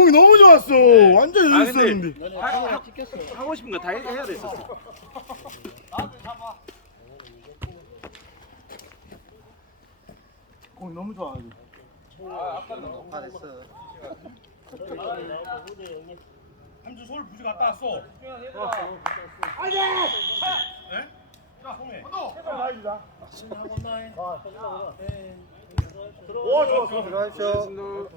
공이 너무 좋았어. 완전 아, 여유 근데- 있었는데. 하- 하- 하고 싶은 거 다 해야 됐었어. 공이 너무 좋아가지고. 함주 서울 부지 갔다 왔어. 와 좋았어. 들어가십시오.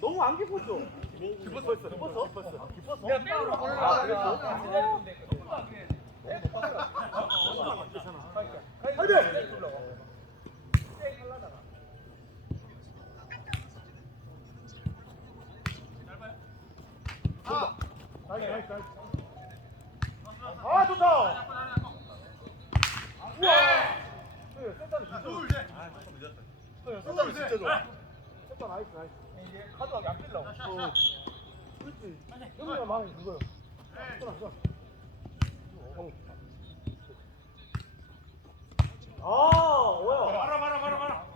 너무 안 깊었죠? 깊었어. 깊었어? 깊었어. 깊었어? 아 그랬어? 화이팅! 나이스 나이스 나이스. 아 좋다. 우와. 네, 센터는 진짜 좋아. 네, 진짜 좋아. 센터 나이스 나이스. 이게 카드가 안 빌라고. 어. 그렇지. 형이가 마음이 그거요. 쏘라 쏘라. 어. 아, 뭐야? 봐라 봐라 봐라 봐라.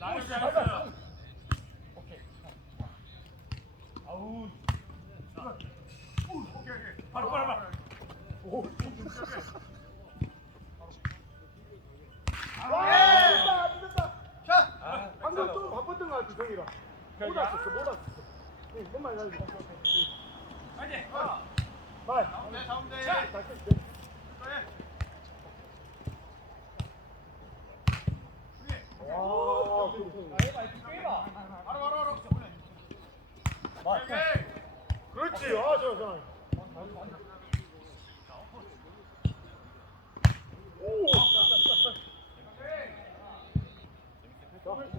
나이스 나이스. 아우. 바로 바로 바로. 오. 아, 됐다, 안 됐다. 샷. 방금 좀 바꿨던 것 같아, 정이랑. 못 왔었어, 못 왔었어. 응, 뭔말 나지. 화이팅. 말. 샷. 다시 해. 와, 아,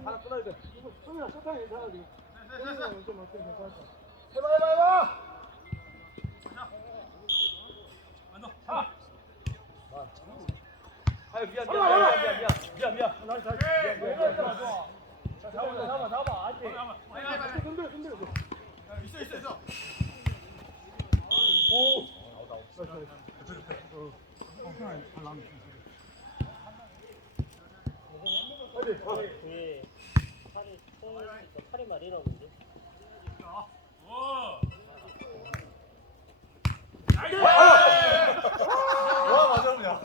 하나 끊어야 돼. 이거 손이랑 소탕이 괜찮아 지금. 손이랑 왼쪽 맞추면 괜찮아. 해봐, 해봐, 해봐. 아유 미안 미안, 미안, 미안, 미안 미안. 나이스, 나이스. 미안, 미안. 잡아 잡아 잡아 아직. 흔들어, 흔들어. 있어 있어 있어. 오. 나이스, 나이스. 어. 어, 잘 어. 왜 팔이 똥이니까 팔이 말이라고? 오. 와, 그냥.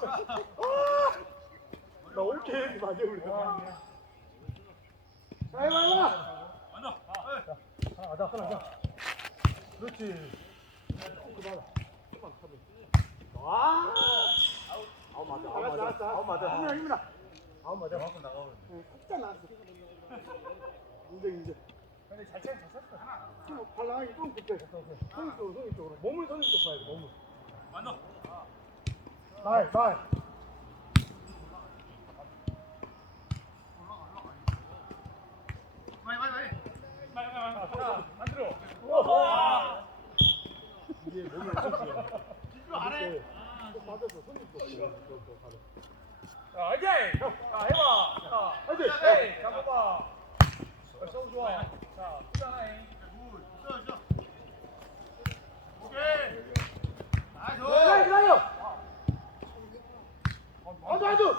나 오케이, 맞아, 우리. 해봐. 완다. 하나 가자, 하나 가자. 그렇지. 그 봐라. 조금만 타봐. 와. 아우 맞아, 아우 맞아, 아우 맞아. 힘이라, 힘이라. 아우 맞아. 나가고. 딱 나왔어. 인정, 인정. 근데 잘 쳤어, 잘 쳤어. 좀 발랑하기 좀 급해. 손이 쪽으로, 손이 쪽으로. 몸을 손이 쪽 봐야 돼, 몸을. 빨리 빨리 빨리. 안 들어. 와. 이게 몸이 엄청 좋아. 진짜 안 해. 또 맞아서 손이 쪽. 저, 저, 바로. 자 화이팅. 자 해봐. 자. 화이팅! 에이 잡아봐. 자, 좋아. 자. 나이, 나이요. 아주, 아주.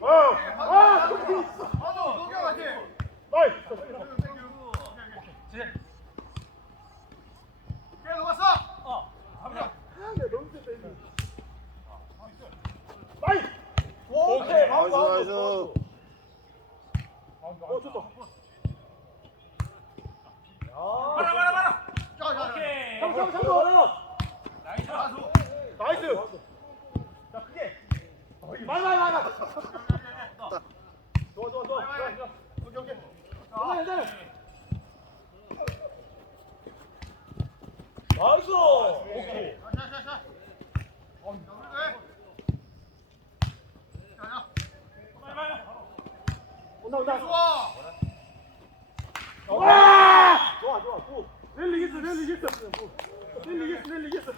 어, 아, 그렇게 있어. 나이. 어. 갑니다. 아, 내 너무 세다, 이거. 나이. 오케이, 나이스, 나이스. 어, 좋다. 봐라 봐라 봐라. 오케이. 참, 더. 나이스. 나이스. 자, 크게. 많이, 많이, 많이. 좋아, 좋아, 좋아. 오케이, 오케이. 괜찮아, 괜찮아. 나이스. 오케이. 빨리 빨리. 온다, 온다. 좋아. 와! 좋아, 좋아. 굿. 랠리 이겼어, 랠리 이겼어. 굿. 랠리 이겼어, 랠리 이겼어.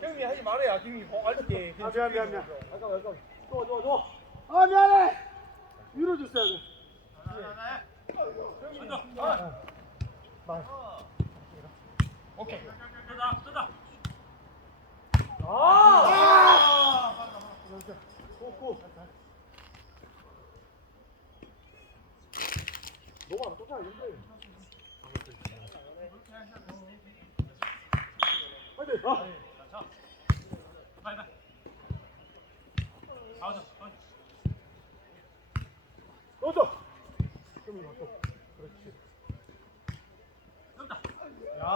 형이 하지 말아야 형이 공 알게. 아, 미안, 미안, 미안. 잠깐만, 잠깐만. 좋아, 좋아, 좋아. 아, 미안해. 밀어줬어야 돼. 아, 나이스. 오케이. 아! 고, 너가 안 쫓아야겠네. 화이팅! 아! 넣었어! 그럼 넣었어. 그렇지. 야,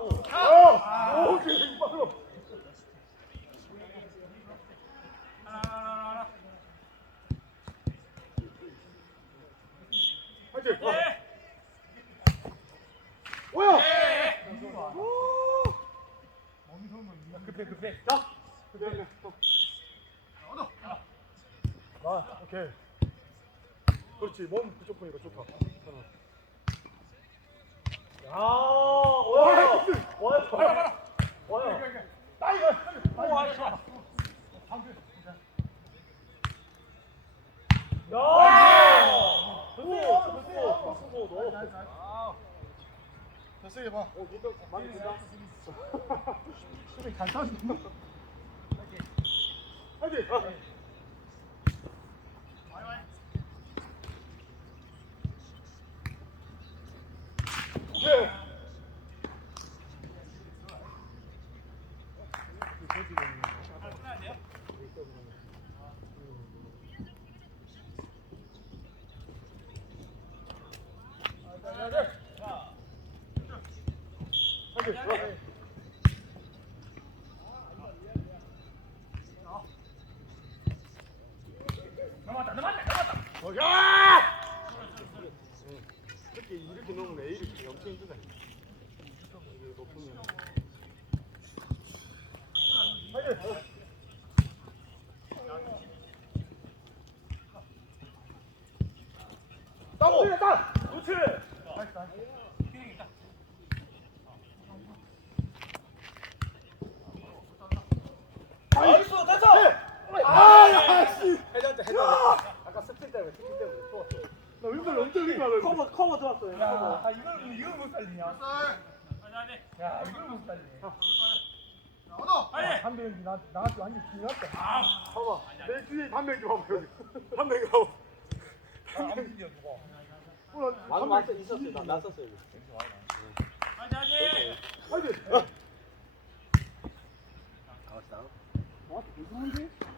오. 오, 오, 지금 빠져. 화이팅! 어. 뭐야? 오! 급해 급해. 자, 그래, 그래. 아, 오케이. 그렇지, 몸 그쪽 보니까 좋다. 야, 와요, 와요, 와요, 와요. 나이스, 오, 나이스. 야, 좋고, 좋고, 좋고, 너. 자, 세게 봐. 어. 수비 간단히. 화이팅! 아. 오케이. 화이팅! 어. 넘었다 넘었다. 어, 야! 이렇게 이렇게 넣으면 A를 엄청 힘들다. 이게 높으면. 따고! 따! 그렇지! 나이스, 됐어! 아, 야, 씨! 아까 스킬 때문에 스킬 때문에 좋았어. 나 왼발 엄청 힘가 커버 커버 들어왔어요. 야. 아, 이걸 이걸 못 살리냐? 야, 이걸 못 살리네. 한명이 나, 나한테 완전 중요했다. 봐봐. 내 뒤에 한명 좀 봐봐, 여기. 한명 좀 봐봐. 아, 안 밀려 누가? 어, 나 맞아 한 맞아 명 있었어 나 났었어 여기 화이팅! 나왔다 아? 아. 내일 못 했어,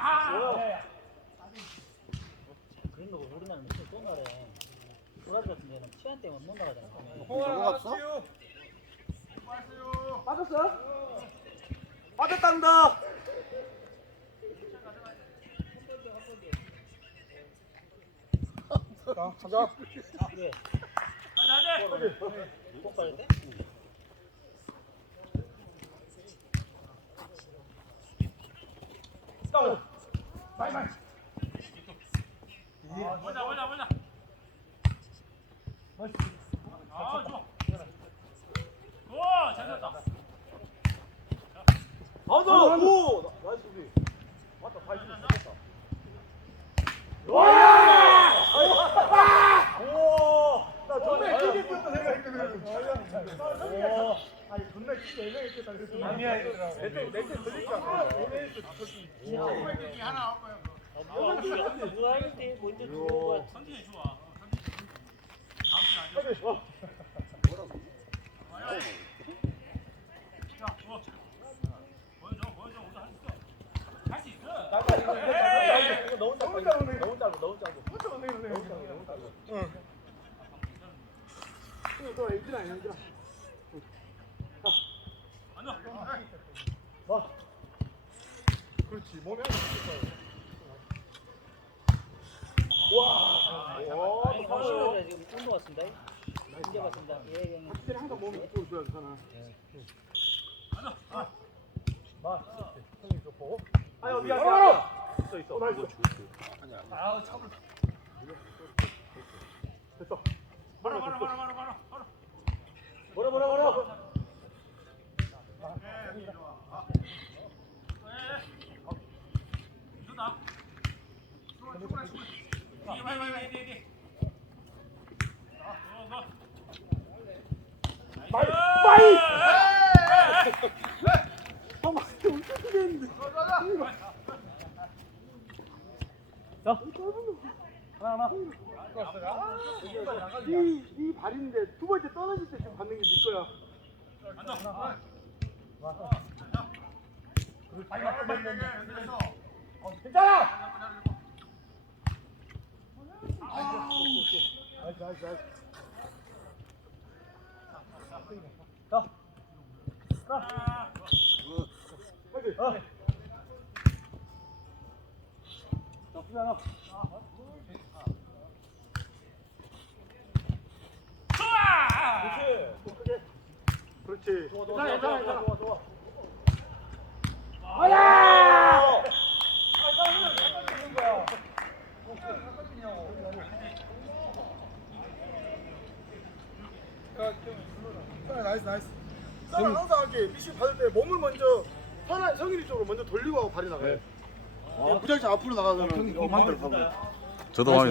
뭐야? 그런 거 우리나라 무슨 또 말해. 브라질 같은 데는 치안 때문에 못 나가잖아. 없어? 빠졌어? 빠졌단다. 자, 가자. 예. 어디? 꼭 빠졌대? 다운. 바이 바이. 보자 보자 보자. 나이스. 아 좋아. 와, 잘 됐다. 맞아. 오. 나이스 수비. 맞다. 바이 수비 잘했다. 와! 오! 나 존나 크게 뛰었다 생각했거든. 와. 아니 존나 크게 애매했겠다 그랬더니 아니야. 내때 들릴까? 애매했어. 누가 할때 먼저 주고 선진이 좋아. 다음 주에 안 뭐라고? 야, 뭐. 보여줘, 보여줘. 우리 할수 있어. 할수 있어. 너무 짧아. 너무 짧네. 너무 짧아. 너무. 어쩌면 안 되겠네 너무 짧아 응또 아니야 엔진 앉아. 그렇지 몸에 와 아니, 또 시간에 봐요 지금 운동 왔습니다. 운동 왔습니다. 예, 형님. 확실히 항상 몸에 붙어 줘야 되잖아. 마 형님 좋고 아유 미안 미안 있어 있어 나이스 아니야. 아우, 참을. 됐어 말아, 말아, 말아, 말아, 말아. 말아. 뭐라 뭐라 뭐라 이거다. 충분해, 충분해. 이게 많이, 많이, 많이, 많이, 많이. 어, 뭐. 마이! 마이 아 마이 크게 했는데 자 하나 하나 이, 이 발인데 두 번째 떨어질 때 지금 받는 게 네 거야 앉아. 아니 맞다 맞다 어, 괜찮아 어 나쁘지 않아 좋아! 크게 그렇지 좋아, 좋아, 괜찮아 좋아, 괜찮아 좋아, 좋아, 좋아. 아, 나이스 나이스. 형 항상 이렇게 미션 받을 때 몸을 먼저 선한 성인이 쪽으로 먼저 돌리고 하고 발이 나가요. 어, 무작정 앞으로 나가면 엄한 걸 봐봐. 저도 마음에